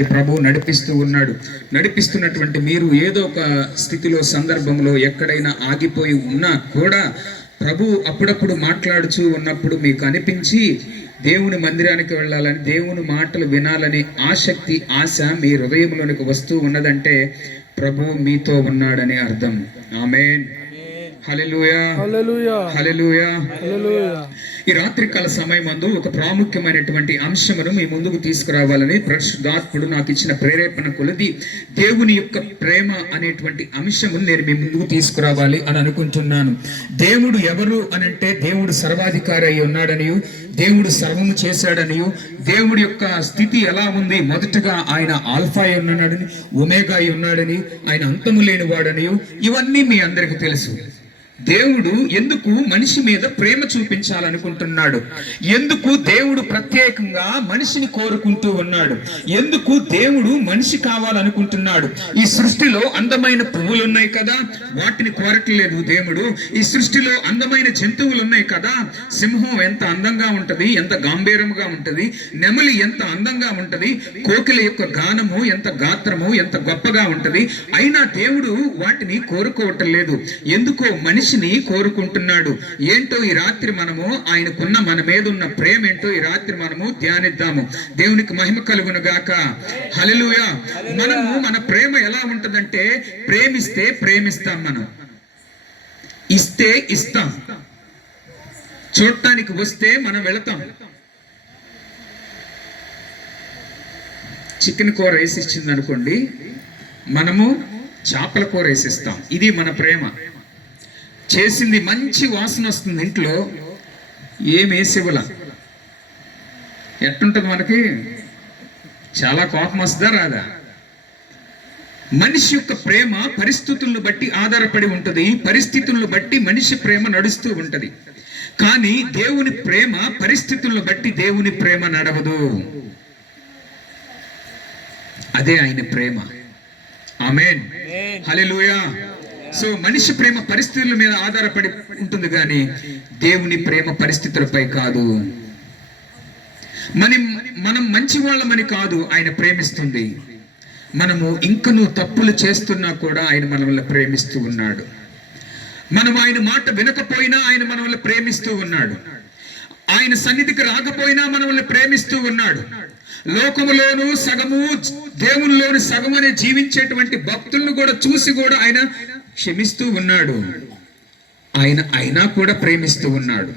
ప్రభు నడిపిస్తూ ఉన్నాడు. నడిపిస్తున్నటువంటి మీరు ఏదో ఒక స్థితిలో సందర్భంలో ఎక్కడైనా ఆగిపోయి ఉన్నా కూడా ప్రభు అప్పుడప్పుడు మాట్లాడుతూ ఉన్నప్పుడు మీకు అనిపించి దేవుని మందిరానికి వెళ్ళాలని, దేవుని మాటలు వినాలని ఆసక్తి, ఆశ మీ హృదయంలోనికి వస్తూ ఉన్నదంటే ప్రభు మీతో ఉన్నాడని అర్థం. ఆమేన్. హల్లెలూయా, హల్లెలూయా, హల్లెలూయా, హల్లెలూయా. ఈ రాత్రికాల సమయమందు ఒక ప్రాముఖ్యమైనటువంటి అంశమును మీ ముందుకు తీసుకురావాలని పరిశుద్ధాత్ముడు నాకు ఇచ్చిన ప్రేరేపణ కొలది దేవుని యొక్క ప్రేమ అనేటువంటి అంశమును నేను మీ ముందుకు తీసుకురావాలి అని అనుకుంటున్నాను. దేవుడు ఎవరు అనంటే దేవుడు సర్వాధికారి అయి ఉన్నాడనియు, దేవుడు సర్వము చేశాడనియు, దేవుడి యొక్క స్థితి ఎలా ఉంది, మొదటగా ఆయన ఆల్ఫా అయి ఉన్నాడని, ఒమేగా అయి ఉన్నాడని, ఆయన అంతము లేని వాడనియు, ఇవన్నీ మీ అందరికీ తెలుసు. దేవుడు ఎందుకు మనిషి మీద ప్రేమ చూపించాలనుకుంటున్నాడు? ఎందుకు దేవుడు ప్రత్యేకంగా మనిషిని కోరుకుంటూ ఉన్నాడు? ఎందుకు దేవుడు మనిషి కావాలనుకుంటున్నాడు? ఈ సృష్టిలో అందమైన పువ్వులు ఉన్నాయి కదా, వాటిని కోరట్లేదు దేవుడు. ఈ సృష్టిలో అందమైన జంతువులు ఉన్నాయి కదా, సింహం ఎంత అందంగా ఉంటది, ఎంత గాంభీర్యంగా ఉంటది, నెమలి ఎంత అందంగా ఉంటది, కోకిల యొక్క గానము ఎంత గాత్రము ఎంత గొప్పగా ఉంటది. అయినా దేవుడు వాటిని కోరుకోవటం లేదు. ఎందుకో మనిషిని కోరుకుంటున్నాడు. ఏంటో ఈ రాత్రి మనము ఆయనకున్న మన మీద ఉన్న ప్రేమ ఏంటో ఈ రాత్రి మనము ధ్యానిద్దాము. దేవునికి మహిమ కలుగును గాక. హల్లెలూయా. మనము మన ప్రేమ ఎలా ఉంటదంటే, ప్రేమిస్తే ప్రేమిస్తాం, మనం ఇస్తే ఇస్తాం, చూడటానికి వస్తే మనం వెళతాం. చికెన్ కూర వేసి ఇచ్చింది అనుకోండి, మనము చేపల కూర వేసిస్తాం. ఇది మన ప్రేమ. చేసింది మంచి వాసన వస్తుంది, ఇంట్లో ఏం వేసివ్వల, ఎట్టుంటుంది మనకి? చాలా కోపం వస్తుందా రాదా? మనిషి యొక్క ప్రేమ పరిస్థితులను బట్టి ఆధారపడి ఉంటుంది. పరిస్థితులను బట్టి మనిషి ప్రేమ నడుస్తూ ఉంటది. కానీ దేవుని ప్రేమ పరిస్థితులను బట్టి దేవుని ప్రేమ నడవదు. అదే ఆయన ప్రేమ. ఆమేన్. హల్లెలూయా. సో మనిషి ప్రేమ పరిస్థితుల మీద ఆధారపడి ఉంటుంది, కానీ దేవుని ప్రేమ పరిస్థితులపై కాదు. మనం మంచి వాళ్ళమని కాదు ఆయన ప్రేమిస్తుంది. మనము ఇంకనూ తప్పులు చేస్తున్నా కూడా ఆయన మనల్ని ప్రేమిస్తూ ఉన్నాడు. మనం ఆయన మాట వినకపోయినా ఆయన మనల్ని ప్రేమిస్తూ ఉన్నాడు. ఆయన సన్నిధికి రాకపోయినా మనల్ని ప్రేమిస్తూ ఉన్నాడు. లోకములోను సగము, దేవునిలోను సగము అనే జీవించేటువంటి భక్తులను కూడా చూసి కూడా ఆయన క్షమిస్తూ ఉన్నాడు. ఆయన అయినా కూడా ప్రేమిస్తూ ఉన్నాడు.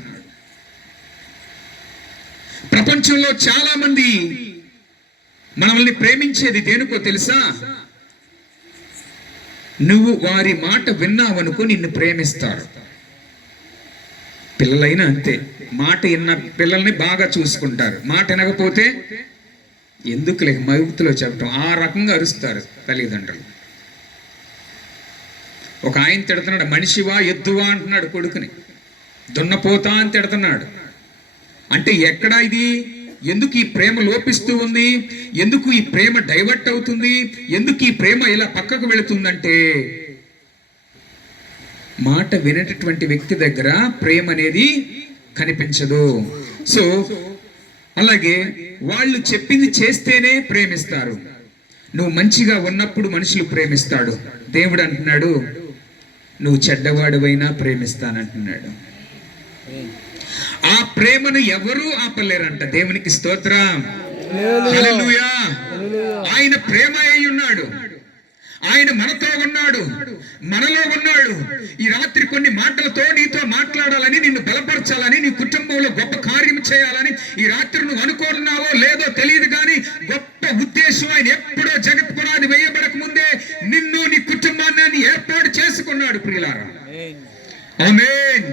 ప్రపంచంలో చాలా మంది మనల్ని ప్రేమించేది దేనికో తెలుసా? నువ్వు వారి మాట విన్నావనుకో నిన్ను ప్రేమిస్తారు. పిల్లలైనా అంతే. మాట విన్న పిల్లల్ని బాగా చూసుకుంటారు. మాట వినకపోతే ఎందుకు లేక మగుతులో చెప్పటం, ఆ రకంగా అరుస్తారు తల్లిదండ్రులు. ఒక ఆయన తిడుతున్నాడు, మనిషివా ఎద్దువా అంటున్నాడు కొడుకుని. దున్నపోతా అని తిడుతున్నాడు. అంటే ఎక్కడా ఇది? ఎందుకు ఈ ప్రేమ లోపిస్తూ ఉంది? ఎందుకు ఈ ప్రేమ డైవర్ట్ అవుతుంది? ఎందుకు ఈ ప్రేమ ఇలా పక్కకు వెళుతుందంటే, మాట వినేటటువంటి వ్యక్తి దగ్గర ప్రేమ అనేది కనిపించదు. సో అలాగే వాళ్ళు చెప్పింది చేస్తేనే ప్రేమిస్తారు. నువ్వు మంచిగా ఉన్నప్పుడు మనుషులు ప్రేమిస్తాడు. దేవుడు అంటున్నాడు, నువ్వు చెడ్డవాడువైనా ప్రేమిస్తానంటున్నాడు. ఆ ప్రేమను ఎవరూ ఆపలేరంట. దేవునికి స్తోత్రం. హల్లెలూయా. ఆయన ప్రేమ అయి ఉన్నాడు. ఆయన మనతో ఉన్నాడు, మనలో ఉన్నాడు. ఈ రాత్రి కొన్ని మాటలతో నీతో మాట్లాడాలని, నిన్ను బలపరచాలని, నీ కుటుంబంలో గొప్ప కార్యం చేయాలని ఈ రాత్రి నువ్వు అనుకుంటున్నావో లేదో తెలియదు, కానీ గొప్ప ఉద్దేశం ఆయన ఎప్పుడో జగత్ పునాది వేయబడక ముందే నిన్ను, నీ కుటుంబాన్ని ఏర్పాటు చేసుకున్నాడు. ప్రియులారా, ఆమేన్.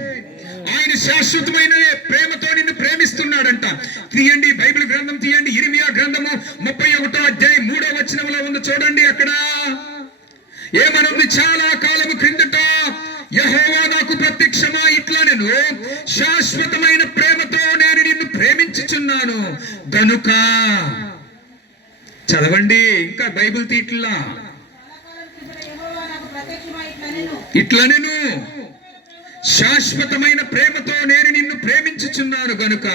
ఆయన శాశ్వతమైన ప్రేమతో నిన్ను ప్రేమిస్తున్నాడంట. తీయండి, బైబిల్ గ్రంథం తీయండి. ఇర్మియా గ్రంథము 31వ అధ్యాయం 3వ వచనంలో ఉంది, చూడండి. అక్కడ ఏమనుంది? చాలా కాలము క్రిందట యెహోవా నాకు ప్రత్యక్షమా ఇట్లా, నేను శాశ్వతమైన ప్రేమతో నేను నిన్ను ప్రేమించుచున్నాను గనుక. చదవండి ఇంకా బైబిల్ తీట్లా. ఇట్లా నేను శాశ్వతమైన ప్రేమతో నేను నిన్ను ప్రేమించుచున్నాను గనుక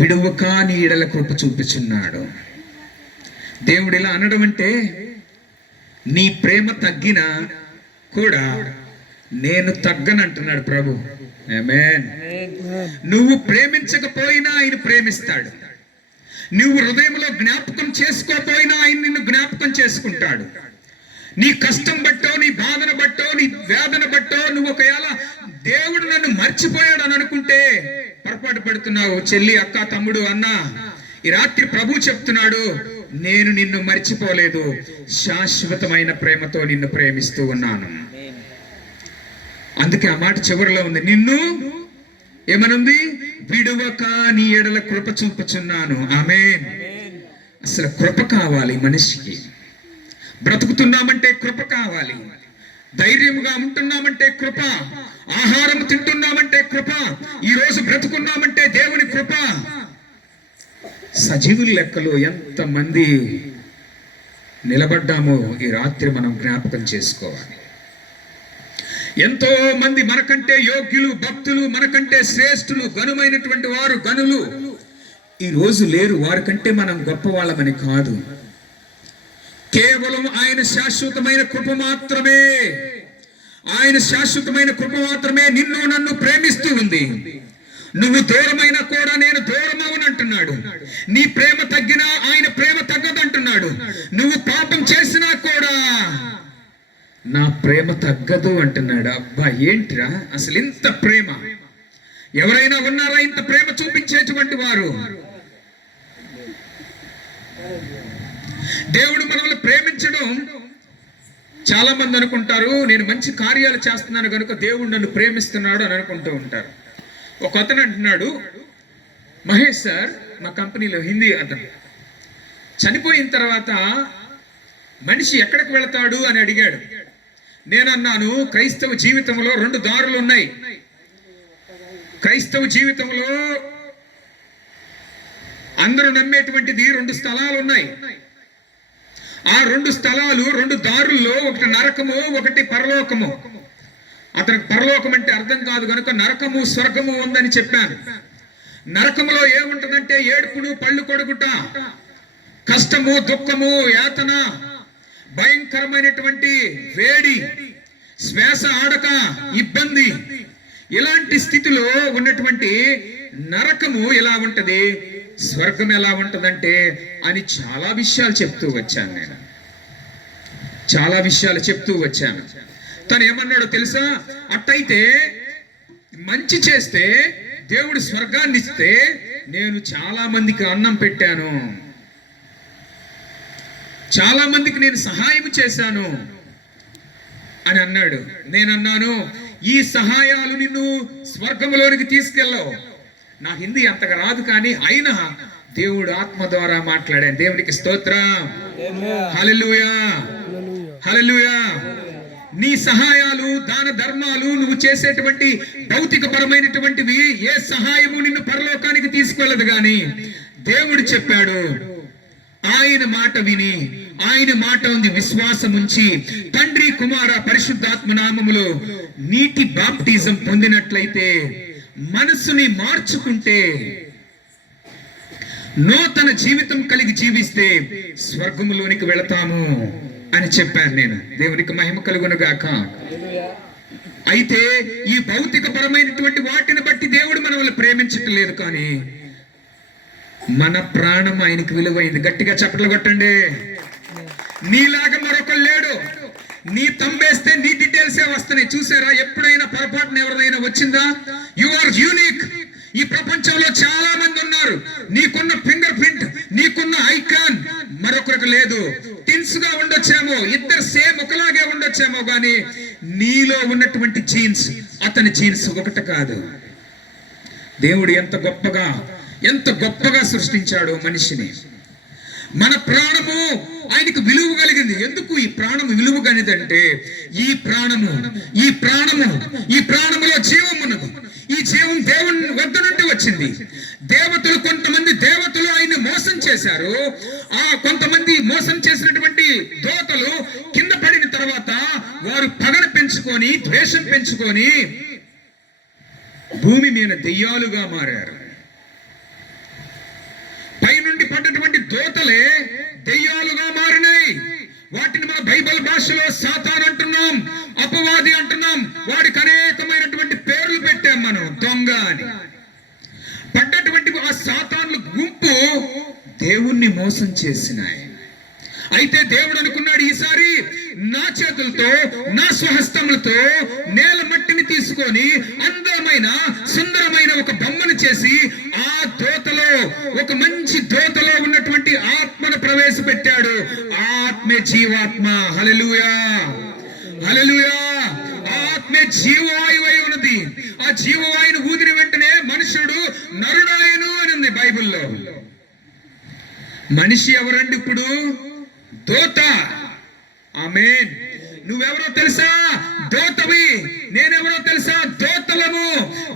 విడువక నీ ఎడల కృప చూపుచున్నాడు. దేవుడు ఇలా అనడం అంటే, నీ ప్రేమ తగ్గినా కూడా నేను తగ్గనంటున్నాడు ప్రభు. ఆమేన్. నువ్వు ప్రేమించకపోయినా ఆయన ప్రేమిస్తాడు. నువ్వు హృదయంలో జ్ఞాపకం చేసుకోకపోయినా ఆయన నిన్ను జ్ఞాపకం చేసుకుంటాడు. నీ కష్టం బట్టో, నీ బాధను బట్టో, నీ వేదన బట్టో నువ్వు ఒకవేళ దేవుడు నన్ను మర్చిపోయాడు అని అనుకుంటే పొరపాటు పడుతున్నావు. చెల్లి, అక్క, తమ్ముడు, అన్న, ఈ రాత్రి ప్రభు చెప్తున్నాడు, నేను నిన్ను మర్చిపోలేదు, శాశ్వతమైన ప్రేమతో నిన్ను ప్రేమిస్తూ ఉన్నాను. అందుకే ఆ మాట చివరిలో ఉంది, నిన్ను ఏమనుంది, విడువక నీ ఎడల కృప చూపుచున్నాను. ఆమేన్. అసలు కృప కావాలి మనిషికి. బ్రతుకుతున్నామంటే కృప కావాలి. ధైర్యంగా ఉంటున్నామంటే కృప. ఆహారం తింటున్నామంటే కృప. ఈ రోజు బ్రతుకున్నామంటే దేవుని కృప. సజీవుల లెక్కలో ఎంతమంది నిలబడ్డామో ఈ రాత్రి మనం జ్ఞాపకం చేసుకోవాలి. ఎంతో మంది మనకంటే యోగ్యులు, భక్తులు, మనకంటే శ్రేష్ఠులు, ఘనుమైనటువంటి వారు, గనులు ఈ రోజు లేరు. వారికంటే మనం గొప్ప వాళ్ళమని కాదు, కేవలం ఆయన శాశ్వతమైన కృప మాత్రమే, ఆయన శాశ్వతమైన కృప మాత్రమే నిన్ను నన్ను ప్రేమిస్తూ ఉంది. నువ్వు దూరమైనా కూడా నేను దూరమవను అంటున్నాడు. నీ ప్రేమ తగ్గినా ఆయన ప్రేమ తగ్గదంటున్నాడు. నువ్వు పాపం చేసినా కూడా నా ప్రేమ తగ్గదు అంటున్నాడు. అబ్బా, ఏంట్రా అసలు ఇంత ప్రేమ? ఎవరైనా ఉన్నారా ఇంత ప్రేమ చూపించేటువంటి వారు? దేవుడు మనల్ని ప్రేమించడం, చాలా మంది అనుకుంటారు నేను మంచి కార్యాలు చేస్తున్నాను కనుక దేవుడు నన్ను ప్రేమిస్తున్నాడు అని అనుకుంటూ ఉంటారు. ఒక అతను అంటున్నాడు, మహేష్ సార్, మా కంపెనీలో హిందీ అతను, చనిపోయిన తర్వాత మనిషి ఎక్కడికి వెళతాడు అని అడిగాడు. నేనన్నాను, క్రైస్తవ జీవితంలో 2 దారులు ఉన్నాయి. క్రైస్తవ జీవితంలో అందరూ నమ్మేటువంటిది 2 స్థలాలు ఉన్నాయి. ఆ 2 స్థలాలు, 2 దారుల్లో, ఒకటి నరకము, ఒకటి పరలోకము. అతనికి పరలోకం అంటే అర్థం కాదు కనుక నరకము, స్వర్గము ఉందని చెప్పాను. నరకములో ఏముంటదంటే ఏడుపులు, పళ్ళు కొడుకుట, కష్టము, దుఃఖము, యాతన, భయంకరమైనటువంటి వేడి, శ్వాస ఆడక, ఇబ్బంది, ఇలాంటి స్థితిలో ఉన్నటువంటి నరకము ఎలా ఉంటది, స్వర్గం ఎలా ఉంటదంటే అని చాలా విషయాలు చెప్తూ వచ్చాను. నేను చాలా విషయాలు చెప్తూ వచ్చాను. తను ఏమన్నాడో తెలుసా? అట్టయితే మంచి చేస్తే దేవుడు స్వర్గాన్ని ఇస్తే నేను చాలా మందికి అన్నం పెట్టాను, చాలా మందికి నేను సహాయం చేశాను అని అన్నాడు. నేనన్నాను, ఈ సహాయాలు నిన్ను స్వర్గంలోనికి తీసుకెళ్ళవు. నా హిందీ అంతగా రాదు, కానీ అయినా దేవుడు ఆత్మ ద్వారా మాట్లాడాను. దేవునికి స్తోత్రం. హల్లెలూయా, హల్లెలూయా. నీ సహాయాలు, దాన ధర్మాలు, నువ్వు చేసేటువంటి భౌతిక పరమైనటువంటివి ఏ సహాయము నిన్ను పరలోకానికి తీసుకెళ్ళదు. గాని దేవుడు చెప్పాడు, ఆయన మాట విని, ఆయన మాట ఉంది విశ్వాసం ఉంచి తండ్రి, కుమార, పరిశుద్ధాత్మ నామములో నీటి బాప్టిజం పొందినట్లయితే, మనసుని మార్చుకుంటే, నూతన జీవితం కలిగి జీవిస్తే స్వర్గములోనికి వెళతాము అని చెప్పాను నేను. దేవునికి మహిమ కలుగును గాక. అయితే ఈ భౌతిక పరమైనటువంటి వాటిని బట్టి దేవుడు మనల్ని ప్రేమించటం లేదు, కానీ మన ప్రాణం ఆయనకి విలువైంది. గట్టిగా చప్పట్లు కొట్టండి. నీలాగా మరొకరు లేడు. నీ తంబేస్తే నీ డీటెయిల్సే వస్తున్నాయి. చూసారా? ఎప్పుడైనా పొరపాటున ఎవరిదైనా వచ్చిందా? You are unique. ఈ ప్రపంచంలో చాలా మంది ఉన్నారు. నీకున్న ఫింగర్ ప్రింట్, నీకున్న ఐకాన్ మరొకరికి లేదు. టిన్స్ గా ఉండొచ్చేమో, ఇద్దరు సేమ్ ఒకలాగే ఉండొచ్చేమో, కానీ నీలో ఉన్నటువంటి జీన్స్ అతని జీన్స్ ఒకటి కాదు. దేవుడు ఎంత గొప్పగా సృష్టించాడు మనిషిని. మన ప్రాణము ఆయనకు విలువ కలిగింది. ఎందుకు ఈ ప్రాణము విలువ కలిగిందంటే, ఈ ప్రాణములో జీవం ఉన్నది. ఈ జీవం దేవుని వద్ద నుండి వచ్చింది. కొంతమంది దేవతలు ఆయన మోసం చేశారు. కొంతమంది మోసం చేసినటువంటి దోతలు కింద పడిన తర్వాత వారు పగను పెంచుకొని, ద్వేషం పెంచుకొని భూమి మీద దెయ్యాలుగా మారారు. పైనుండి పడ్డటువంటి దోతలే దెయ్యాలుగా మారినాయి. వాటిని మన బైబిల్ భాషలో సాతాను అంటున్నాం, అపవాది అంటున్నాం. వాడికి అనేకమైనటువంటి పేర్లు పెట్టాం మనం, దొంగ అని. పడ్డటువంటి ఆ సాతానుల గుంపు దేవుణ్ణి మోసం చేసినాయి. అయితే దేవుడు అనుకున్నాడు, ఈసారి నా చేతులతో నా స్వహస్తములతో నేల మట్టిని తీసుకొని అందమైన సుందరమైన ఒక బొమ్మను చేసి ఆ దోతలో, ఒక మంచి దోతలో ఉన్నటువంటి ఆత్మను ప్రవేశపెట్టాడు. ఆత్మే జీవాత్మ. హల్లెలూయా, హల్లెలూయా. ఆత్మే జీవవాయువై ఉన్నది. ఆ జీవవాయువును ఊదిన వెంటనే మనుషుడు నరుడాయను అని ఉంది బైబిల్లో. మనిషి ఎవరండి ఇప్పుడు? దోత. ఆమేన్. నువ్వెవరో తెలుసా? దోతవి. నేనెవరో తెలుసా? దోతలము.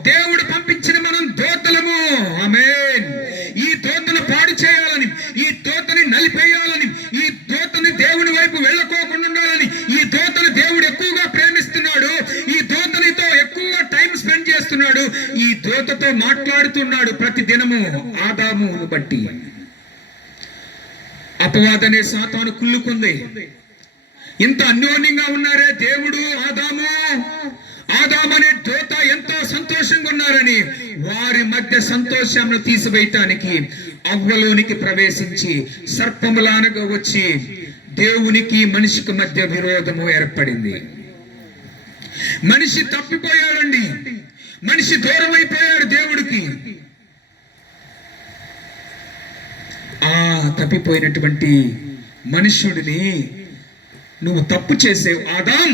దేవుడు పంపించిన మనం దోతలము. ఆమేన్. ఈ దోతను పాడు చేయాలని, ఈ దోతని నలిపేయాలని, ఈ దోతని దేవుని వైపు వెళ్ళకోకుండా ఉండాలని, ఈ దోతను దేవుడు ఎక్కువగా ప్రేమిస్తున్నాడు. ఈ దోతనితో ఎక్కువగా టైం స్పెండ్ చేస్తున్నాడు. ఈ దోతతో మాట్లాడుతున్నాడు ప్రతి దినము ఆదామును బట్టి. అపవాదనే సాతాను కుళ్ళుకుంది. ఇంత అన్యోన్యంగా ఉన్నారే దేవుడు, ఆదాము అనే దోత ఎంతో సంతోషంగా ఉన్నారని వారి మధ్య సంతోషాన్ని తీసివేయటానికి అవ్వలోనికి ప్రవేశించి సర్పములానగా వచ్చి దేవునికి మనిషికి మధ్య విరోధము ఏర్పడింది. మనిషి తప్పిపోయాడండి. మనిషి దూరం అయిపోయాడు దేవుడికి. ఆ తప్పిపోయినటువంటి మనుష్యుడిని నువ్వు తప్పు చేసేవు ఆదాం,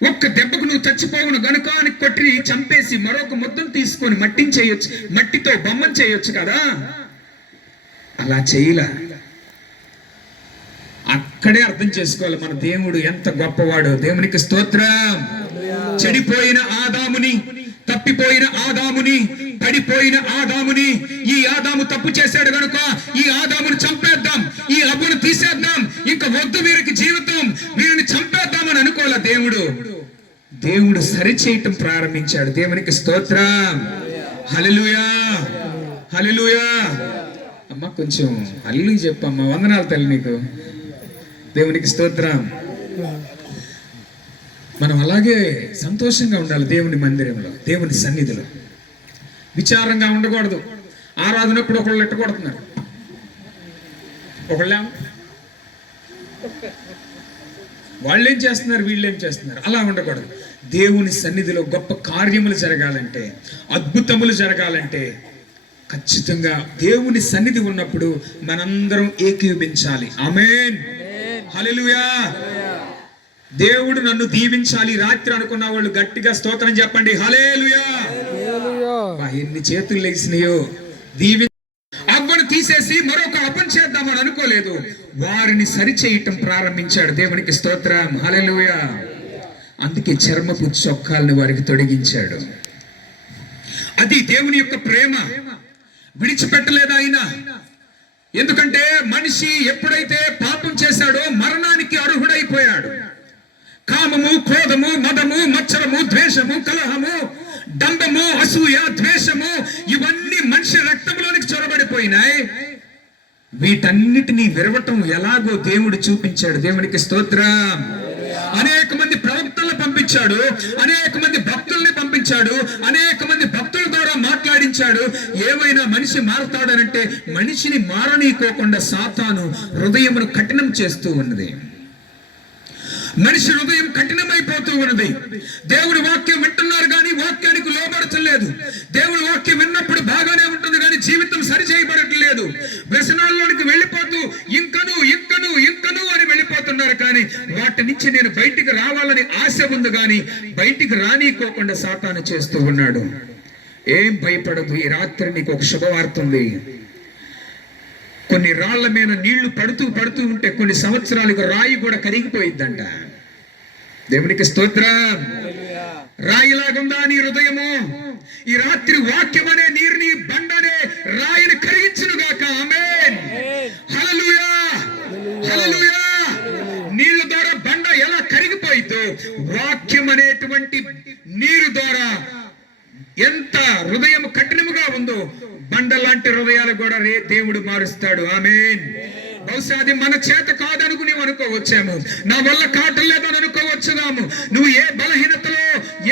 ఒక్క దెబ్బకు నువ్వు చచ్చిపోవును గనుక అని కొట్టి చంపేసి మరొక ముద్దను తీసుకొని మట్టితో బొమ్మను చేయొచ్చు కదా. అలా చేయలా. అక్కడే అర్థం చేసుకోవాలి మన దేవుడు ఎంత గొప్పవాడు. దేవునికి స్తోత్రం. చెడిపోయిన ఆదాముని, తప్పిపోయిన ఆదాముని, పడిపోయిన ఆదాముని, ఈ ఆదాము తప్పు చేశాడు కనుక ఈ ఆదాముని చంపేద్దాం, ఈ అవ్వను తీసేద్దాం, ఇంకా వద్దు వీరికి జీవితం, వీరిని చంపేద్దామని అనుకోలే దేవుడు. దేవుడు సరిచేయటం ప్రారంభించాడు. దేవునికి స్తోత్రం. హల్లెలూయా, హల్లెలూయా. అమ్మ కొంచెం హల్లెలూయా చెప్పమ్మా. వందనాలు తల్లి నీకు. దేవునికి స్తోత్రం. మనం అలాగే సంతోషంగా ఉండాలి దేవుని మందిరంలో, దేవుని సన్నిధిలో. విచారంగా ఉండకూడదు. ఆరాధనప్పుడు ఒకళ్ళు ఎట్టకొడుతున్నారు, ఒకళ్ళేం వాళ్ళేం చేస్తున్నారు, వీళ్ళేం చేస్తున్నారు, అలా ఉండకూడదు. దేవుని సన్నిధిలో గొప్ప కార్యములు జరగాలంటే, అద్భుతములు జరగాలంటే ఖచ్చితంగా దేవుని సన్నిధి ఉన్నప్పుడు మనందరం ఏకీభవించాలి. ఆమేన్, హల్లెలూయా. దేవుడు నన్ను దీవించాలి రాత్రి అనుకున్న వాళ్ళు గట్టిగా స్తోత్రం చెప్పండి. హల్లెలూయా. ఎన్ని చేతులు లేచినాయో. అవ్వను తీసేసి మరొక అపని చేద్దామని అనుకోలేదు, వారిని సరిచేయటం ప్రారంభించాడు. దేవునికి స్తోత్రం. హల్లెలూయా. అందుకే చర్మపు చొక్కాలను వారికి తొడిగించాడు. అది దేవుని యొక్క ప్రేమ. విడిచిపెట్టలేదు ఆయన. ఎందుకంటే మనిషి ఎప్పుడైతే పాపం చేశాడో మరణానికి అర్హుడైపోయాడు. కామము, క్రోధము, మదము, మత్సరము, ద్వేషము, కలహము, డంబము, అసూయ, ద్వేషము ఇవన్నీ మనిషి రక్తంలోనికి చొరబడిపోయినాయి. వీటన్నిటినీ విరవటం ఎలాగో దేవుడు చూపించాడు. దేవునికి స్తోత్రం. అనేక మంది ప్రవక్తలను పంపించాడు, అనేక మంది భక్తుల్ని పంపించాడు, అనేక మంది భక్తుల ద్వారా మాట్లాడించాడు. ఏమైనా మనిషి మారుతాడనంటే మనిషిని మారనీకోకుండా సాతాను హృదయమును కఠినం చేస్తూ ఉన్నది. మనిషి హృదయం కఠినమైపోతూ ఉన్నది. దేవుని వాక్యం వింటున్నారు కానీ వాక్యానికి లోబడటలేదు. దేవుని వాక్యం విన్నప్పుడు బాగానే ఉంటుంది కానీ జీవితం సరి చేయబడట్లేదు. వ్యసనాల్లోనికి వెళ్ళిపోతూ ఇంకను ఇంకను ఇంకను అని వెళ్ళిపోతున్నారు. కానీ వాటి నుంచి నేను బయటికి రావాలని ఆశ ఉంది కానీ బయటికి రానీకోకుండా సాతాను చేస్తూ ఉన్నాడు. ఏం భయపడదు. ఈ రాత్రి నీకు ఒక శుభవార్త ఉంది. కొన్ని రాళ్ల మీద నీళ్లు పడుతూ పడుతూ ఉంటే కొన్ని సంవత్సరాలకు రాయి కూడా కరిగిపోయిద్దంట. దేవునికి స్తోత్రం. రాయిలాగుందా నీ హృదయము? ఈ రాత్రి వాక్యం అనే నీరుని బండనే రాయిని కరిగించునుగాక. ఆమేన్, హల్లెలూయా, హల్లెలూయా. నీళ్ల ద్వారా బండ ఎలా కరిగిపోయిందో వాక్యం అనేటువంటి నీరు ద్వారా ఎంత హృదయం కఠినముగా ఉందో బండ లాంటి హృదయాలు కూడా దేవుడు మారుస్తాడు. ఆమేన్. బహుశా అది మన చేత కాదనుకు నీవు అనుకోవచ్చేమో, నా వల్ల కావట్లేదని అనుకోవచ్చున్నాము. నువ్వు ఏ బలహీనతలో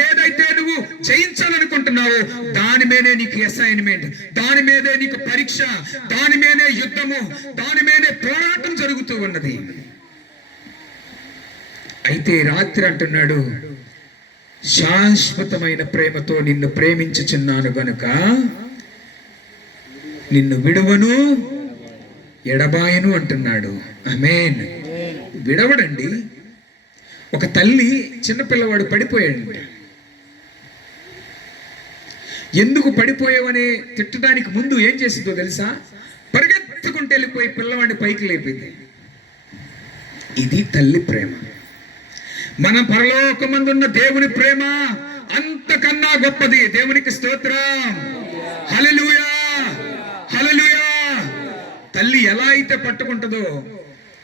ఏదైతే నువ్వు జయించాలనుకుంటున్నావో దాని మీదే నీకు అసైన్మెంట్, దాని మీదే నీకు పరీక్ష, దాని మీదే యుద్ధము, దాని మీదే పోరాటం జరుగుతూ ఉన్నది. అయితే రాత్రి అంటున్నాడు, శాశ్వతమైన ప్రేమతో నిన్ను ప్రేమించుచున్నాను గనుక నిన్ను విడువను ఎడబాయను అంటున్నాడు. ఆమేన్. విడవడండి. ఒక తల్లి చిన్నపిల్లవాడు పడిపోయాడు. ఎందుకు పడిపోయావని తిట్టడానికి ముందు ఏం చేసిందో తెలుసా? పరిగెత్తుకుంటూ వెళ్ళిపోయి పిల్లవాడిని పైకి లేపింది. ఇది తల్లి ప్రేమ. మన పరలోకమందున్న దేవుని ప్రేమ అంతకన్నా గొప్పది. దేవునికి స్తోత్రం. హల్లెలూయా, హల్లెలూయా. తల్లి ఎలా అయితే పట్టుకుంటుందో,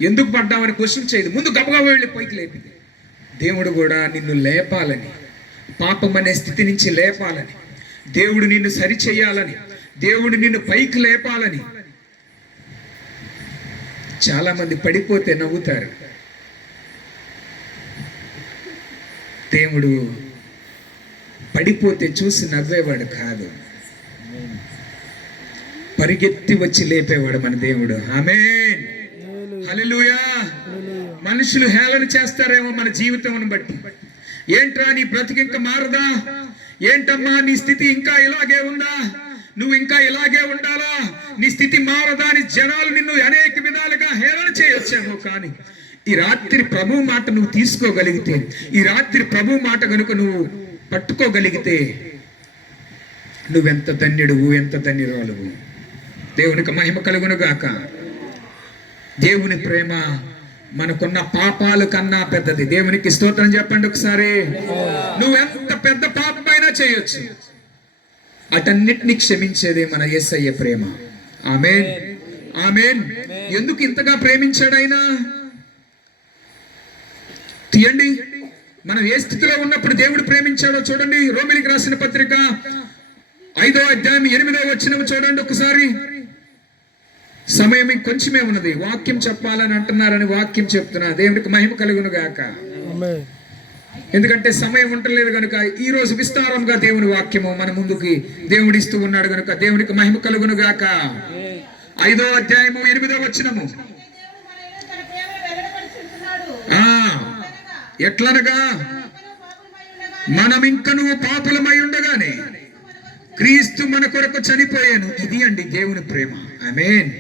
ఎందుకు పడ్డామని క్వశ్చన్ చేయదు, ముందు గబగబా వెళ్ళి పైకి లేపింది. దేవుడు కూడా నిన్ను లేపాలని, పాపం అనే స్థితి నుంచి లేపాలని, దేవుడు నిన్ను సరిచేయాలని, దేవుడు నిన్ను పైకి లేపాలని. చాలా మంది పడిపోతే నవ్వుతారు. దేవుడు పడిపోతే చూసి నవ్వేవాడు కాదు, పరిగెత్తి వచ్చి లేపేవాడు మన దేవుడు. ఆమేన్. హల్లెలూయా. మనుషులు హేళన చేస్తారేమో మన జీవితం బట్టి. ఏంట్రా నీ బ్రతికి ఇంకా మారదా? ఏంటమ్మా నీ స్థితి ఇంకా ఇలాగే ఉందా? నువ్వు ఇంకా ఇలాగే ఉండాలా? నీ స్థితి మారదా అని జనాలు నిన్ను అనేక విధాలుగా హేళన చేయొచ్చేమో. కానీ ఈ రాత్రి ప్రభు మాట నువ్వు తీసుకోగలిగితే, ఈ రాత్రి ప్రభు మాట కనుక నువ్వు పట్టుకోగలిగితే నువ్వెంత ధన్యుడువు, ఎంత ధన్యురాలువు. దేవునికి మహిమ కలుగును గాక. దేవుని ప్రేమ మనకున్న పాపాల కన్నా పెద్దది. దేవునికి స్తోత్రం చెప్పండి ఒకసారి. నువ్వెంత పెద్ద పాపమైనా చేయొచ్చు, అటన్నిటిని క్షమించేదే మన యేసయ్య ప్రేమ. ఆమేన్, ఆమేన్. ఎందుకు ఇంతగా ప్రేమించాడు ఆయన? తీయండి, మనం ఏ స్థితిలో ఉన్నప్పుడు దేవుడు ప్రేమించాడో చూడండి. రోమిలికి రాసిన పత్రిక 5వ అధ్యాయం 8వ వచనం చూడండి ఒకసారి. సమయం కొంచెమే ఉన్నది, వాక్యం చెప్పాలని అంటున్నారని వాక్యం చెప్తున్నా. దేవునికి మహిమ కలుగును గాక. ఎందుకంటే సమయం ఉండలేదు కనుక ఈ రోజు విస్తారంగా దేవుని వాక్యము మన ముందుకి దేవుడిస్తూ ఉన్నాడు కనుక దేవునికి మహిమ కలుగును గాక. 5వ అధ్యాయము 8వ వచనము. ఎట్లనగా మనమింకను పాపులమై ఉండగానే క్రీస్తు మన కొరకు చనిపోయాను. ఇది అండి దేవుని ప్రేమ. ఆమేన్.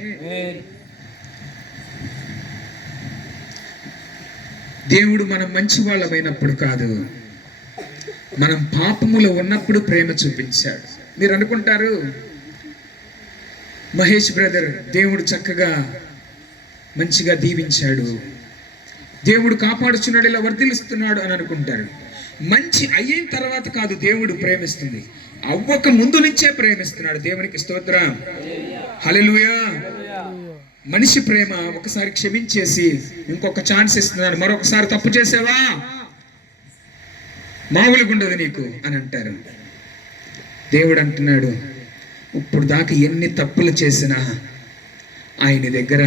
దేవుడు మనం మంచి వాళ్ళమైనప్పుడు కాదు, మనం పాపములో ఉన్నప్పుడు ప్రేమ చూపించాడు. మీరు అనుకుంటారు, మహేష్ బ్రదర్ దేవుడు చక్కగా మంచిగా దీవించాడు, దేవుడు కాపాడుచున్నాడు, ఇలా వర్ధిల్లుస్తున్నాడు అని అనుకుంటారు. మంచి అయిన తర్వాత కాదు దేవుడు ప్రేమిస్తుంది, అవ్వక ముందు నుంచే ప్రేమిస్తున్నాడు. దేవునికి స్తోత్రం. హల్లెలూయా. మనిషి ప్రేమ ఒకసారి క్షమించేసి ఇంకొక ఛాన్స్ ఇస్తున్నాడు. మరొకసారి తప్పు చేసావా మామూలుగా ఉండదు నీకు అని అంటారు. దేవుడు అంటున్నాడు, ఇప్పుడు దాకా ఎన్ని తప్పులు చేసినా ఆయన దగ్గర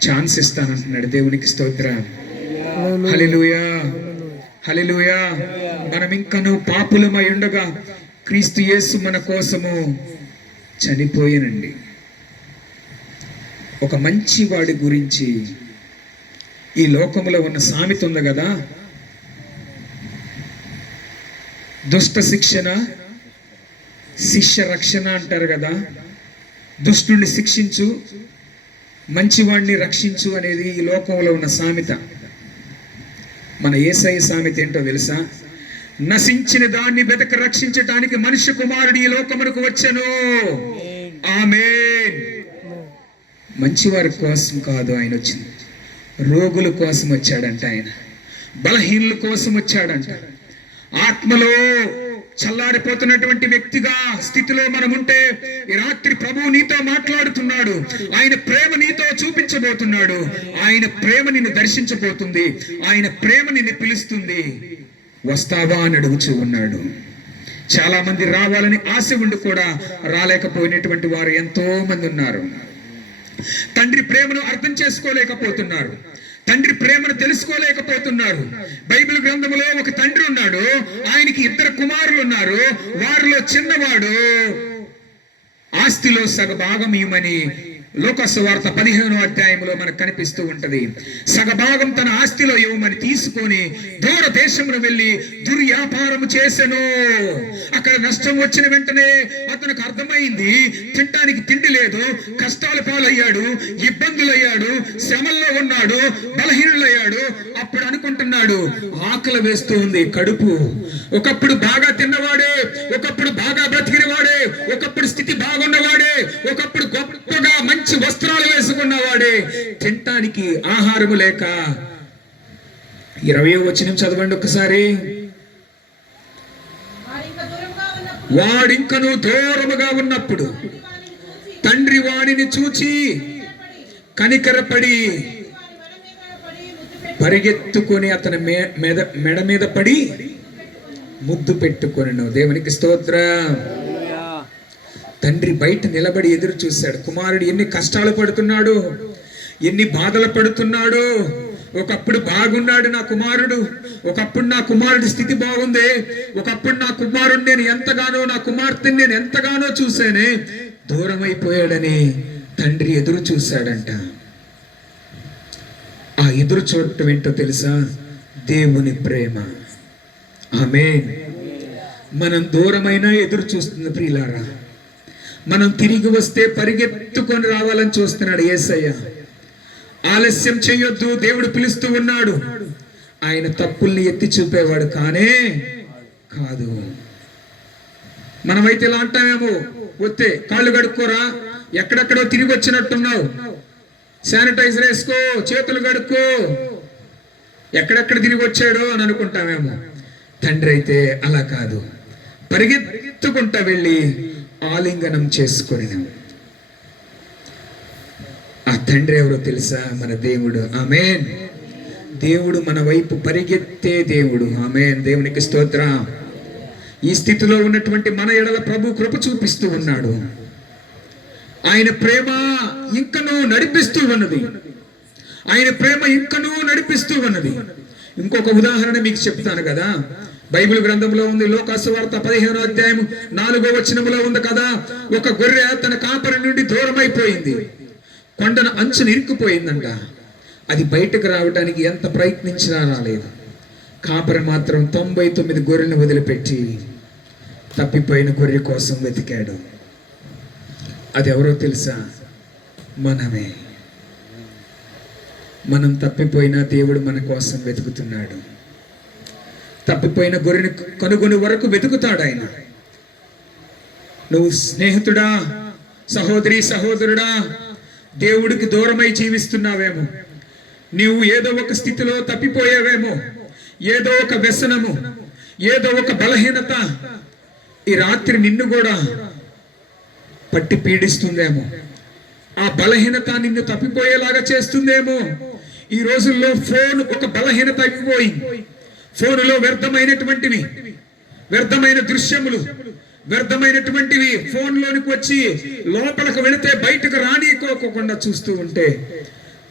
ఛాన్స్ ఇస్తానంటున్నాడు. దేవునికి స్తోత్రం. హల్లెలూయా, హల్లెలూయా. మనం ఇంకను పాపులమై ఉండగా క్రీస్తు యేసు మన కోసము చనిపోయానండి. ఒక మంచి వాడి గురించి ఈ లోకంలో ఉన్న సామెత ఉంది కదా, దుష్ట శిక్షణ శిష్య రక్షణ అంటారు కదా. దుష్టుడిని శిక్షించు, మంచివాడిని రక్షించు అనేది ఈ లోకంలో ఉన్న సామెత. మన యేసయ్య సామెత ఏంటో తెలుసా? నశించిన దాన్ని వెతక రక్షించటానికి మనుష్య కుమారుడు ఈ లోకమునకు వచ్చెను. ఆమేన్. మంచివారి కోసం కాదు ఆయన వచ్చింది, రోగుల కోసం వచ్చాడంట. ఆయన బలహీనుల కోసం వచ్చాడంట. ఆత్మలో చల్లారిపోతున్నటువంటి వ్యక్తిగా స్థితిలో మనం ఉంటే ఈ రాత్రి ప్రభువు నీతో మాట్లాడుతున్నాడు. ఆయన ప్రేమ నీతో చూపించబోతున్నాడు. ఆయన ప్రేమ నిన్ను దర్శించబోతుంది. ఆయన ప్రేమ నిన్ను పిలుస్తుంది. వస్తావా అని అడుగుచూ ఉన్నాడు. చాలా మంది రావాలని ఆశ ఉండి కూడా రాలేకపోయినటువంటి వారు ఎంతో మంది ఉన్నారు. తండ్రి ప్రేమను అర్థం చేసుకోలేకపోతున్నారు, తండ్రి ప్రేమను తెలుసుకోలేకపోతున్నారు. బైబిల్ గ్రంథంలో ఒక తండ్రి ఉన్నాడు, ఆయనకి 2 కుమారులు ఉన్నారు. వారిలో చిన్నవాడు ఆస్తిలో సగభాగం ఇవ్వమని లోకసువార్త 15వ అధ్యాయంలో మనకు కనిపిస్తూ ఉంటది. సగభాగం తన ఆస్తిలో ఇవ్వమని తీసుకొని దూర దేశంలో వెళ్ళి దుర్వ్యాపారం చేసెను. అక్కడ నష్టం వచ్చిన వెంటనే అతనికి అర్థమైంది, తినడానికి తిండి లేదు, కష్టాల పాలయ్యాడు, ఇబ్బందులయ్యాడు, శ్రమల్లో ఉన్నాడు, బలహీనులయ్యాడు. అప్పుడు అనుకుంటున్నాడు, ఆకలి వేస్తూ ఉంది కడుపు. ఒకప్పుడు బాగా తిన్నవాడే, ఒకప్పుడు బాగా బ్రతికిన వాడే, ఒకప్పుడు స్థితి బాగున్నవాడే, ఒకప్పుడు గొప్పగా మంచి వస్త్రాలు వేసుకున్నవాడే, తినటానికి ఆహారము లేక 20వ వచనం చదవండి ఒకసారి. వాడింకను దూరముగా ఉన్నప్పుడు తండ్రి వాడిని చూచి కనికరపడి పరిగెత్తుకొని అతని మెడ మీద పడి ముద్దు పెట్టుకొనెను. దేవునికి స్తోత్రం. తండ్రి బయట నిలబడి ఎదురు చూశాడు. కుమారుడు ఎన్ని కష్టాలు పడుతున్నాడు, ఎన్ని బాధలు పడుతున్నాడు. ఒకప్పుడు బాగున్నాడు నా కుమారుడు, ఒకప్పుడు నా కుమారుడి స్థితి బాగుంది, ఒకప్పుడు నా కుమారుడు నేను ఎంతగానో, నా కుమార్తెని నేను ఎంతగానో చూశానే, దూరం అయిపోయాడని తండ్రి ఎదురు చూశాడంట. ఆ ఎదురు చూడటం ఏంటో తెలుసా? దేవుని ప్రేమ. ఆమేన్. మనం దూరమైనా ఎదురు చూస్తుంది ప్రియులారా. మనం తిరిగి వస్తే పరిగెత్తుకొని రావాలని చూస్తున్నాడు యేసయ్య. ఆలస్యం చేయొద్దు, దేవుడు పిలుస్తూ ఉన్నాడు. ఆయన తప్పుల్ని ఎత్తి చూపేవాడు కానే కాదు. మనమైతే ఇలా అంటామేమో, వస్తే కాళ్ళు కడుక్కోరా, ఎక్కడెక్కడో తిరిగి వచ్చినట్టున్నావు, శానిటైజర్ వేసుకో, చేతులు కడుక్కో, ఎక్కడెక్కడ తిరిగి వచ్చాడో అని అనుకుంటామేమో. తండ్రి అయితే అలా కాదు, పరిగెత్తుకుంటా వెళ్ళి ఆలింగనం చేసుకొని. ఆ తండ్రి ఎవరో తెలుసా? మన దేవుడు. ఆమేన్. దేవుడు మన వైపు పరిగెత్తే దేవుడు. ఆమేన్. దేవునికి స్తోత్రం. ఈ స్థితిలో ఉన్నటువంటి మన ఎడల ప్రభు కృప చూపిస్తూ ఉన్నాడు. ఆయన ప్రేమ ఇంకనూ నడిపిస్తూ ఉన్నది, ఆయన ప్రేమ ఇంకనూ నడిపిస్తూ ఉన్నది. ఇంకొక ఉదాహరణ మీకు చెప్తాను కదా. బైబిల్ గ్రంథంలో ఉంది, లోకసువార్త 15వ అధ్యాయం 4వ వచనంలో ఉంది కదా. ఒక గొర్రె తన కాపరి నుండి దూరం అయిపోయింది, కొండను అంచున ఇరుక్కుపోయిందంట. అది బయటకు రావడానికి ఎంత ప్రయత్నించినా రాలేదు. కాపరి మాత్రం 99 గొర్రెలను వదిలిపెట్టి తప్పిపోయిన గొర్రె కోసం వెతికాడు. అది ఎవరో తెలుసా? మనమే. మనం తప్పిపోయినా దేవుడు మన కోసం వెతుకుతున్నాడు. తప్పిపోయిన గొర్రెని కనుగొని వరకు వెతుకుతాడు ఆయన. నువ్వు స్నేహితుడా, సహోదరి, సహోదరుడా, దేవుడికి దూరమై జీవిస్తున్నావేమో, నీవు ఏదో ఒక స్థితిలో తప్పిపోయావేమో, ఏదో ఒక వ్యసనము, ఏదో ఒక బలహీనత ఈ రాత్రి నిన్ను కూడా పట్టి పీడిస్తుందేమో. ఆ బలహీనత నిన్ను తప్పిపోయేలాగా చేస్తుందేమో. ఈ రోజుల్లో ఫోన్ ఒక బలహీనత అయిపోయింది. ఫోనులో వ్యర్థమైనటువంటివి, వ్యర్థమైన దృశ్యములు, వ్యర్థమైనటువంటివి ఫోన్లోనికి వచ్చి లోపలికి వెళితే బయటకు రానికోకుండా చూస్తూ ఉంటే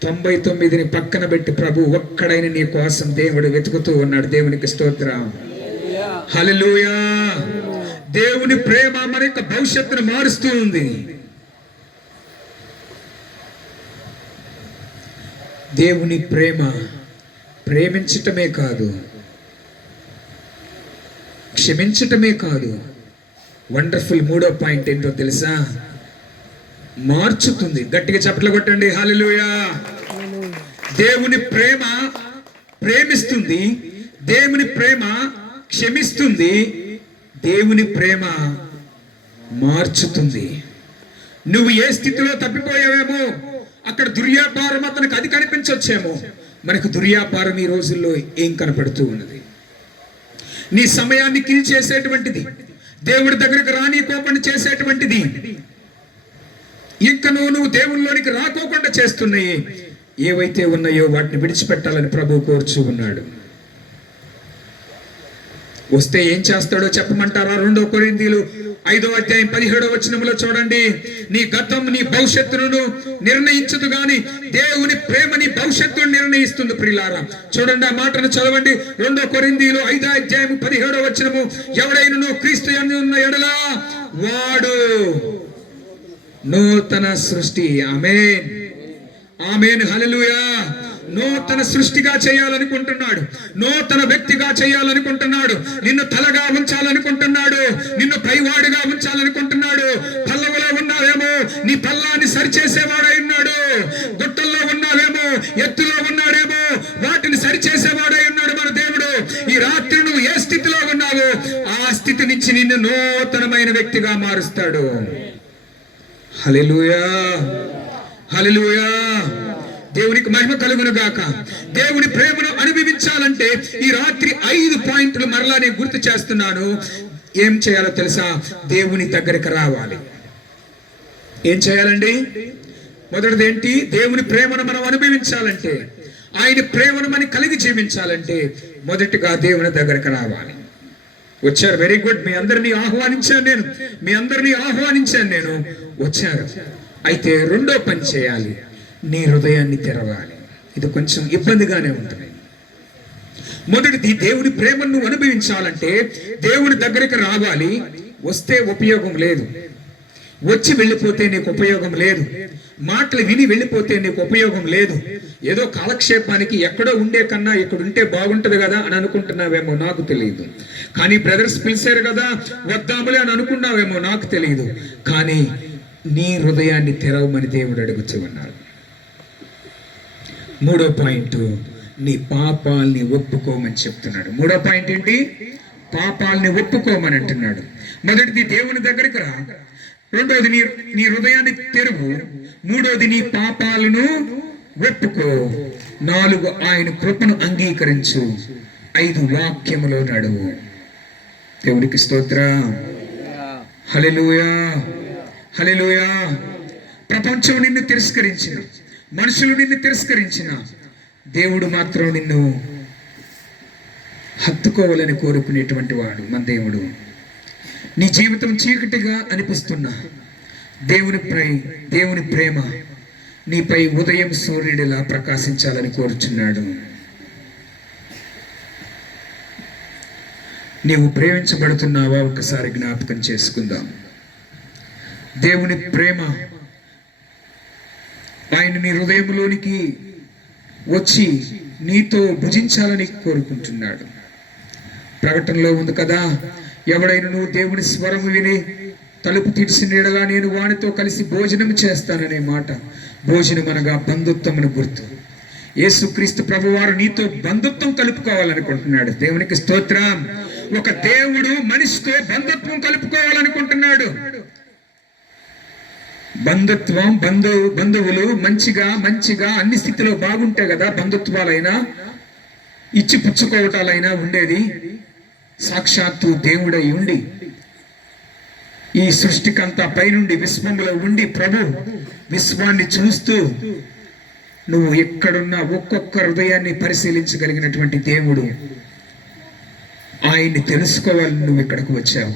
99ని పక్కన పెట్టి ప్రభు ఒక్కడైన నీ కోసం దేవుడు వెతుకుతూ ఉన్నాడు. దేవునికి స్తోత్రం. హల్లెలూయా. దేవుని ప్రేమ మన యొక్క భవిష్యత్తును మారుస్తూ ఉంది. దేవుని ప్రేమ ప్రేమించటమే కాదు, క్షమించటమే కాదు, వండర్ఫుల్ 3వ పాయింట్ ఏంటో తెలుసా? మార్చుతుంది. గట్టిగా చప్పట్లు కొట్టండి. హల్లెలూయా. దేవుని ప్రేమ ప్రేమిస్తుంది, దేవుని ప్రేమ క్షమిస్తుంది, దేవుని ప్రేమ మార్చుతుంది. నువ్వు ఏ స్థితిలో తప్పిపోయావేమో, అక్కడ దుర్వ్యాపారం అతనికి అది కనిపించొచ్చేమో. మనకు దుర్వ్యాపారం ఈ రోజుల్లో ఏం కనపడుతూ ఉన్నది? నీ సమయాన్ని కిల్ చేసేటువంటిది, దేవుడి దగ్గరికి రానికోకుండా చేసేటువంటిది, ఇంకా నువ్వు దేవునిలోనికి రాకోకుండా చేస్తున్నాయి ఏవైతే ఉన్నాయో వాటిని విడిచిపెట్టాలని ప్రభు కోరుచూ ఉన్నాడు. వస్తే ఏం చేస్తాడో చెప్పమంటారా? 2 కొరింథీయులు 5వ అధ్యాయం 17వ వచనంలో చూడండి. నీ గతం నీ భవిష్యత్తును నిర్ణయించదు గాని దేవుని ప్రేమ నీ భవిష్యత్తును నిర్ణయిస్తుంది. ప్రియులారా, చూడండి, ఆ మాటను చదవండి. 2 కొరింథీయులు 5వ అధ్యాయం 17వ వచనము, ఎవడైనను క్రీస్తు యందు ఉన్న ఎడల వాడు నూతన సృష్టి. ఆమేన్, ఆమేన్, హల్లెలూయా. నూతన సృష్టిగా చేయాలనుకుంటున్నాడు, నూతన వ్యక్తిగా చేయాలనుకుంటున్నాడు, నిన్ను తలగా ఉంచాలనుకుంటున్నాడు, నిన్ను పైవాడుగా ఉంచాలనుకుంటున్నాడు. పల్లవులో ఉన్నావేమో, నీ పల్లాన్ని సరిచేసేవాడై ఉన్నాడు. గుట్టల్లో ఉన్నావేమో, ఎత్తులో ఉన్నాడేమో, వాటిని సరిచేసేవాడై ఉన్నాడు మన దేవుడు. ఈ రాత్రి నువ్వు ఏ స్థితిలో ఉన్నావో ఆ స్థితి నుంచి నిన్ను నూతనమైన వ్యక్తిగా మారుస్తాడు. హల్లెలూయా, హల్లెలూయా. దేవునికి మహిమ కలుగును గాక. దేవుని ప్రేమను అనుభవించాలంటే ఈ రాత్రి 5 పాయింట్లు మరలా నేను గుర్తు చేస్తున్నాను. ఏం చేయాలో తెలుసా? దేవుని దగ్గరికి రావాలి. ఏం చేయాలండి? మొదటిది ఏంటి? దేవుని ప్రేమను మనం అనుభవించాలంటే, ఆయన ప్రేమను మనం కలిగి జీవించాలంటే మొదటిగా దేవుని దగ్గరికి రావాలి. వచ్చారు, వెరీ గుడ్. మీ అందరినీ ఆహ్వానించాను నేను. వచ్చారు. అయితే రెండో పని చేయాలి, నీ హృదయాన్ని తెరవాలి. ఇది కొంచెం ఇబ్బందిగానే ఉంటుంది. మొదటిది, దేవుని ప్రేమను నువ్వు అనుభవించాలంటే దేవుని దగ్గరికి రావాలి. వస్తే ఉపయోగం లేదు, వచ్చి వెళ్ళిపోతే నీకు ఉపయోగం లేదు, మాటలు విని వెళ్ళిపోతే నీకు ఉపయోగం లేదు. ఏదో కాలక్షేపానికి ఎక్కడో ఉండే కన్నా ఇక్కడ ఉంటే బాగుంటది కదా అని అనుకుంటున్నావేమో, నాకు తెలియదు. కానీ బ్రదర్స్ పిలిచారు కదా వద్దాములే అని అనుకున్నావేమో, నాకు తెలియదు. కానీ నీ హృదయాన్ని తెరవమని దేవుడు అడుగుతూ ఉన్నాడు. మూడో పాయింట్, నీ పాపాల్ని ఒప్పుకోమని చెప్తున్నాడు. మూడో పాయింట్ ఏంటి? పాపాలని ఒప్పుకోమని అంటున్నాడు. మొదటిది దేవుని దగ్గరికి రా, రెండోది నీ హృదయాన్ని తెరువు, మూడోది నీ పాపాలను ఒప్పుకో, 4 ఆయన కృపను అంగీకరించు, 5 వాక్యములో నడువు. దేవునికి స్తోత్రం. హల్లెలూయా, హల్లెలూయా. ప్రపంచం నిన్ను తిరస్కరించిన, మనుషులు నిన్ను తిరస్కరించిన, దేవుడు మాత్రం నిన్ను హత్తుకోవాలని కోరుకునేటువంటి వాడు మన దేవుడు. నీ జీవితం చీకటిగా అనిపిస్తున్నా దేవుని ప్రేమ నీపై ఉదయం సూర్యుడిలా ప్రకాశించాలని కోరుచున్నాడు. నీవు ప్రేమించబడుతున్నావా? ఒకసారి జ్ఞాపకం చేసుకుందాం. దేవుని ప్రేమ ఆయన నీ హృదయంలోనికి వచ్చి నీతో భుజించాలని కోరుకుంటున్నాడు. ప్రకటనలో ఉంది కదా, ఎవడైనా నువ్వు దేవుని స్వరము విని తలుపు తీర్చిన ఎడల నేను వానితో కలిసి భోజనం చేస్తాననే మాట. భోజనం అనగా బంధుత్వమును గుర్తు. యేసుక్రీస్తు ప్రభువారు నీతో బంధుత్వం కలుపుకోవాలనుకుంటున్నాడు. దేవునికి స్తోత్రం. ఒక దేవుడు మనిషితో బంధుత్వం కలుపుకోవాలనుకుంటున్నాడు. బంధుత్వం, బంధువులు మంచిగా అన్ని స్థితిలో బాగుంటే కదా బంధుత్వాలైనా ఇచ్చి పుచ్చుకోవటాలైనా ఉండేది. సాక్షాత్తు దేవుడై ఉండి ఈ సృష్టికంతా పైనుండి విశ్వంలో ఉండి ప్రభు విశ్వాన్ని చూస్తూ నువ్వు ఎక్కడున్నా ఒక్కొక్క హృదయాన్ని పరిశీలించగలిగినటువంటి దేవుడు. ఆయన్ని తెలుసుకోవాలని నువ్వు ఇక్కడికి వచ్చావు.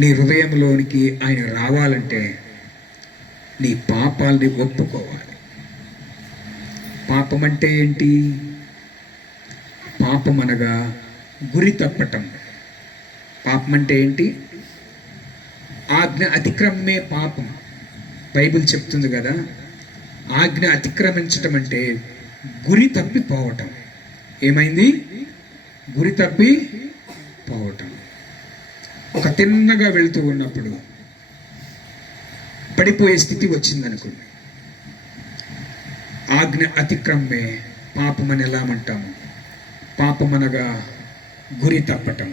నీ హృదయంలోనికి ఆయన రావాలంటే నీ పాపాలని ఒప్పుకోవాలి. పాపం అంటే ఏంటి? పాపం అనగా గురి తప్పటం. పాపం అంటే ఏంటి? ఆజ్ఞ అతిక్రమే పాపం. బైబిల్ చెప్తుంది కదా, ఆజ్ఞ అతిక్రమించటం అంటే గురి తప్పిపోవటం. ఏమైంది? గురి తప్పి పోవటం. ఒక తిన్నగా వెళుతూ ఉన్నప్పుడు పడిపోయే స్థితి వచ్చిందనుకోండి, ఆజ్ఞ అతిక్రమే పాపం అని ఎలా అంటాము? పాపం అనగా గురి తప్పటం.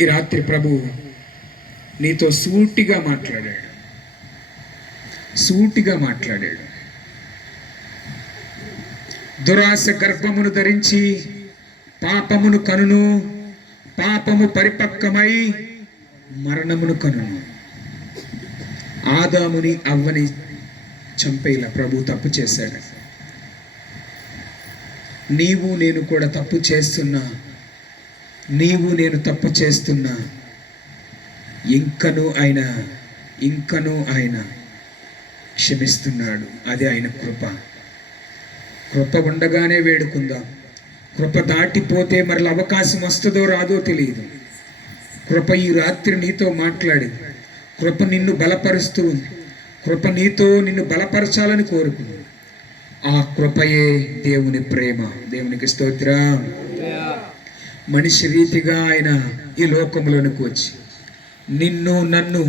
ఈ రాత్రి ప్రభు నీతో సూటిగా మాట్లాడాడు. దురాశ గర్భమును ధరించి పాపమును కనును, పాపము పరిపక్వమై మరణమును కనును. ఆదాముని అవ్వని చంపేలా ప్రభు తప్పు చేశాడు. నీవు నేను కూడా తప్పు చేస్తున్నా, నీవు నేను తప్పు చేస్తున్నా, ఇంకనూ ఆయన క్షమిస్తున్నాడు. అది ఆయన కృప. కృప ఉండగానే వేడుకుందాం. కృప దాటిపోతే మరల అవకాశం వస్తుందో రాదో తెలియదు. కృప ఈ రాత్రి నీతో మాట్లాడింది. కృప నిన్ను బలపరుస్తూ ఉంది. కృప నిన్ను బలపరచాలని కోరుకుంది. ఆ కృపయే దేవుని ప్రేమ. దేవునికి స్తోత్రం. మనిషి రీతిగా ఆయన ఈ లోకంలోనికి వచ్చి నిన్ను నన్ను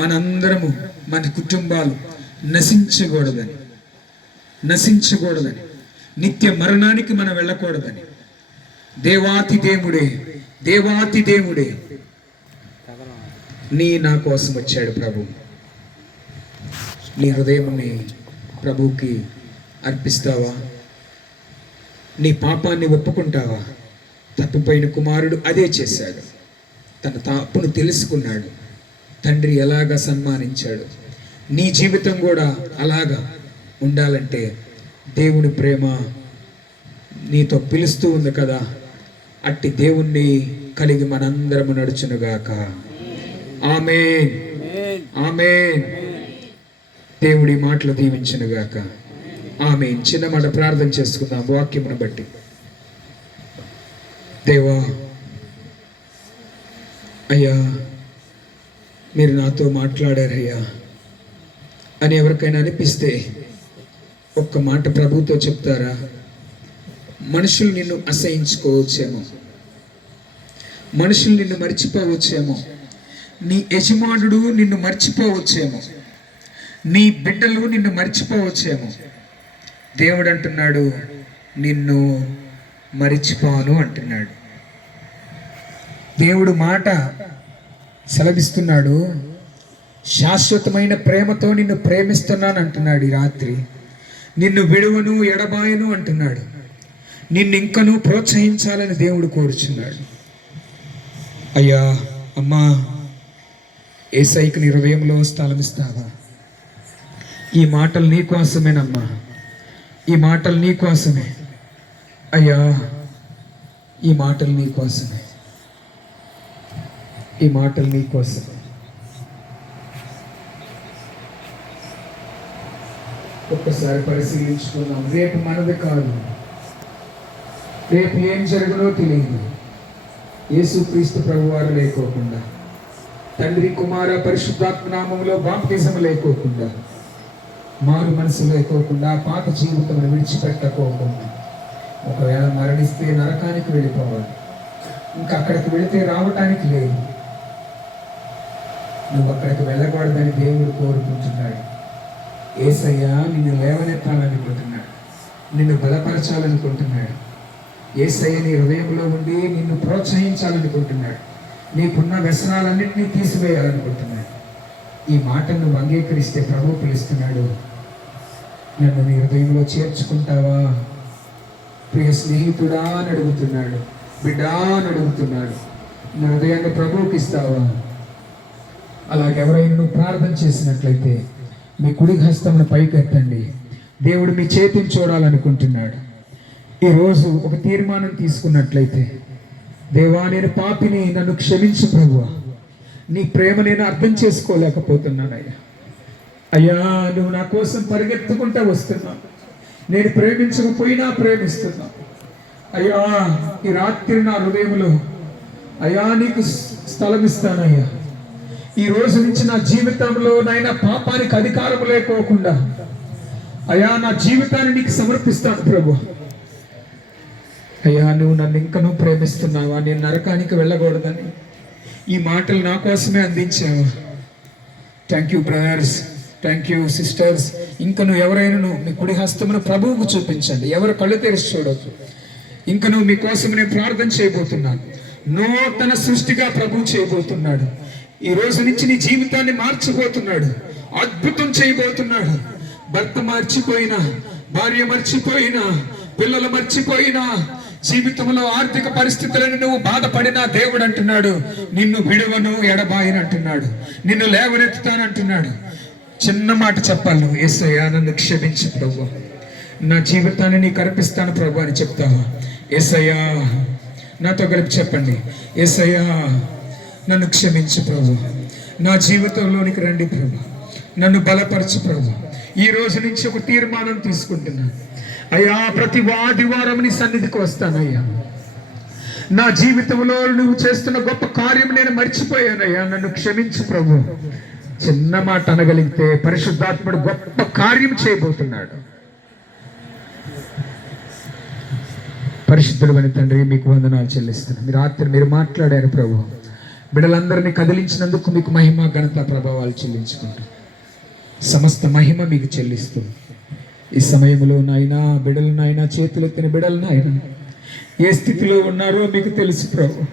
మనందరము మన కుటుంబాలు నశించకూడదని, నిత్య మరణానికి మనం వెళ్ళకూడదని దేవాతి దేవుడే నా కోసం వచ్చాడు. ప్రభు నీ హృదయంని ప్రభువుకి అర్పిస్తావా? నీ పాపాన్ని ఒప్పుకుంటావా? తప్పిపోయిన కుమారుడు అదే చేశాడు. తన తప్పును తెలుసుకున్నాడు. తండ్రి ఎలాగా సన్మానించాడు. నీ జీవితం కూడా అలాగా ఉండాలంటే దేవుని ప్రేమ నీతో పిలుస్తూ ఉంది కదా. అట్టి దేవుణ్ణి కలిగి మనందరము నడుచునుగాక. ఆమేన్, ఆమేన్. దేవుడి మాటలు దీవించునుగాక. ఆమేన్. చిన్న మాట ప్రార్థన చేసుకుందాం వాక్యమును బట్టి. దేవా, అయ్యా మీరు నాతో మాట్లాడారయ్యా అని ఎవరికైనా అనిపిస్తే ఒక్క మాట ప్రభుతో చెప్తారా? మనుషులు నిన్ను అసహించుకోవచ్చేమో, మనుషులు నిన్ను మర్చిపోవచ్చేమో, నీ యజమానుడు నిన్ను మర్చిపోవచ్చేమో, నీ బిడ్డలు నిన్ను మర్చిపోవచ్చేమో. దేవుడు అంటున్నాడు, నిన్ను మరిచిపోను అంటున్నాడు. దేవుడు మాట సెలవిస్తున్నాడు. శాశ్వతమైన ప్రేమతో నిన్ను ప్రేమిస్తున్నాను అంటున్నాడు. ఈ రాత్రి నిన్ను విడువను ఎడబాయను అంటున్నాడు. నిన్ను ఇంకనూ ప్రోత్సహించాలని దేవుడు కోరుచున్నాడు. అయ్యా, అమ్మా, యేసయ్యకు నీ హృదయంలో స్థలం ఇస్తావా? ఈ మాటలు నీ కోసమేనమ్మా, ఈ మాటలు నీ కోసమే అయ్యా, ఈ మాటలు నీ కోసమే, ఈ మాటలు నీ కోసమే. ఒక్కసారి పరిశీలించుకున్నాం. రేపు మనది కాదు, రేపు ఏం జరుగునో తెలియదు. యేసుక్రీస్తు ప్రభువారు లేకోకుండా, తండ్రి కుమార పరిశుద్ధాత్మ నామములో బాప్తిజం లేకోకుండా, మారు మనసు లేకోకుండా, పాత జీవితం విడిచిపెట్టకోకుండా, ఒకవేళ మరణిస్తే నరకానికి వెళ్ళిపోవాలి. ఇంకా అక్కడికి వెళితే రావటానికి లేదు. నువ్వు అక్కడికి వెళ్ళకూడదని దేవుడు కోరుకుంటున్నాడు. యేసయ్య నిన్ను లేవనెత్తాలనుకుంటున్నాడు, నిన్ను బలపరచాలనుకుంటున్నాడు. యేసయ్య నీ హృదయంలో ఉండి నిన్ను ప్రోత్సహించాలనుకుంటున్నాడు. నీకున్న వ్యసనాలన్నింటినీ తీసివేయాలనుకుంటున్నాడు. ఈ మాటను నువ్వు అంగీకరిస్తే ప్రభువు పిలుస్తున్నాడు, నన్ను నీ హృదయంలో చేర్చుకుంటావా? ప్రియ స్నేహితుడా అని అడుగుతున్నాడు, బిడ్డా అని అడుగుతున్నాడు. నా హృదయాన్ని ప్రభువుకి ఇస్తావా? అలాగెవరైనా నువ్వు ప్రార్థన చేసినట్లయితే మీ కుడి హస్తమును పైకెత్తండి. దేవుడు మీ చేతిని చూడాలనుకుంటున్నాడు. ఈరోజు ఒక తీర్మానం తీసుకున్నట్లయితే, దేవా నేను పాపిని, నన్ను క్షమించు ప్రభువా, నీ ప్రేమ నేను అర్థం చేసుకోలేకపోతున్నానయ్యా. అయ్యా, నువ్వు నా కోసం పరిగెత్తుకుంటూ వస్తున్నావు. నేను ప్రేమించకపోయినా ప్రేమిస్తున్నా. అయ్యా, ఈ రాత్రి నా హృదయంలో అయ్యా నీకు స్థలం ఇస్తానయ్యా. ఈ రోజు నుంచి నా జీవితంలో నైనా పాపానికి అధికారం లేకోకుండా అయ్యా నా జీవితాన్ని నీకు సమర్పిస్తాను ప్రభు. అయ్యా, నువ్వు నన్ను ఇంకనూ ప్రేమిస్తున్నావా? నేను నరకానికి వెళ్ళకూడదని ఈ మాటలు నా కోసమే అందించావా? Thank you brothers, thank you sisters. ఇంకా నువ్వు ఎవరైనా మీ కుడి హస్తమును ప్రభువుకు చూపించండి. ఎవరు కళ్ళు తెరిచి చూడొద్దు. ఇంకా నువ్వు మీకోసం నేను ప్రార్థన చేయబోతున్నాను. నూతన సృష్టిగా ప్రభువు చేయబోతున్నాడు. ఈ రోజు నుంచి నీ జీవితాన్ని మార్చిపోతున్నాడు, అద్భుతం చేయబోతున్నాడు. భర్త మర్చిపోయినా, భార్య మర్చిపోయినా, పిల్లలు మర్చిపోయినా, జీవితంలో ఆర్థిక పరిస్థితులను నువ్వు బాధపడినా దేవుడు అంటున్నాడు, నిన్ను విడువను ఎడబాయను అంటున్నాడు, నిన్ను లేవనెత్తుతానంటున్నాడు. చిన్న మాట చెప్పాలి నువ్వు, యేసయ్యా నన్ను క్షమించు ప్రభు, నా జీవితాన్ని నీకు అర్పిస్తాను ప్రభు అని చెప్తావా? యేసయ్యా, నాతో కలిపి చెప్పండి, యేసయ్యా నన్ను క్షమించు ప్రభు, నా జీవితంలోనికి రండి ప్రభు, నన్ను బలపరచు ప్రభు. ఈ రోజు నుంచి ఒక తీర్మానం తీసుకుంటున్నాను అయ్యా, ప్రతి ఆదివారం నీ సన్నిధికి వస్తానయ్యా. నా జీవితంలో నువ్వు చేస్తున్న గొప్ప కార్యం నేను మర్చిపోయానయ్యా, నన్ను క్షమించు ప్రభు. చిన్న మాట అనగలిగితే పరిశుద్ధాత్ముడు గొప్ప కార్యం చేయబోతున్నాడు. పరిశుద్ధుడు అని తండ్రి, మీకు వందనాలు చెల్లిస్తున్నాను. మీరు రాత్రి మీరు మాట్లాడారు ప్రభు, బిడ్డలందరినీ కదిలించినందుకు మీకు మహిమ ఘనత ప్రభావాలు చెల్లించుకుంటూ సమస్త మహిమ మీకు చెల్లిస్తూ ఈ సమయంలో నాయనా బిడ్డలు నాయనా చేతులెత్తిన బిడ్డలు నాయనా ఏ స్థితిలో ఉన్నారో మీకు తెలుసు ప్రభు.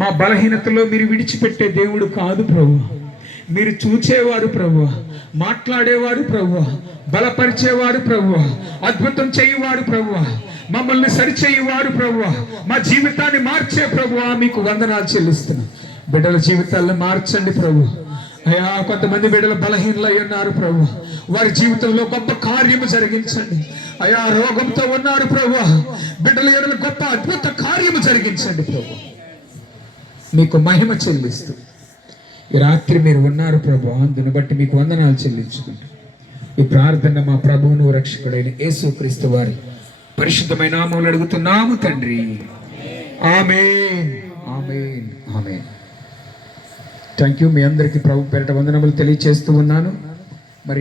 మా బలహీనతలో మీరు విడిచిపెట్టే దేవుడు కాదు ప్రభు, మీరు చూచేవారు ప్రభు, మాట్లాడేవారు ప్రభు, బలపరిచేవారు ప్రభు, అద్భుతం చేయువారు ప్రభు, మమ్మల్ని సరిచేయువారు ప్రభు, మా జీవితాన్ని మార్చే ప్రభు. మీకు వందనాలు చెల్లిస్తున్నాం. బిడ్డల జీవితాలను మార్చండి ప్రభు. అయ్యా, కొంతమంది బిడ్డలు బలహీనలై ఉన్నారు ప్రభు, వారి జీవితంలో గొప్ప కార్యము జరిగించండి. అయ్యా, రోగంతో ఉన్నారు ప్రభు, బిడ్డల ఎడల గొప్ప అద్భుత కార్యము జరిగించండి ప్రభు. మీకు మహిమ చెల్లిస్తూ ఈ రాత్రి మీరు ఉన్నారు ప్రభు, అందుని బట్టి మీకు వందనాలు చెల్లించుకుంటూ ఈ ప్రార్థన మా ప్రభువును రక్షకుడైన యేసుక్రీస్తు వారి పరిశుద్ధమైన నామములో అడుగుతున్నాము తండ్రి. ఆమేన్, ఆమేన్, ఆమేన్. Thank you. మీ అందరికీ ప్రభు పేరిట వందనములు తెలియజేస్తూ ఉన్నాను. మరి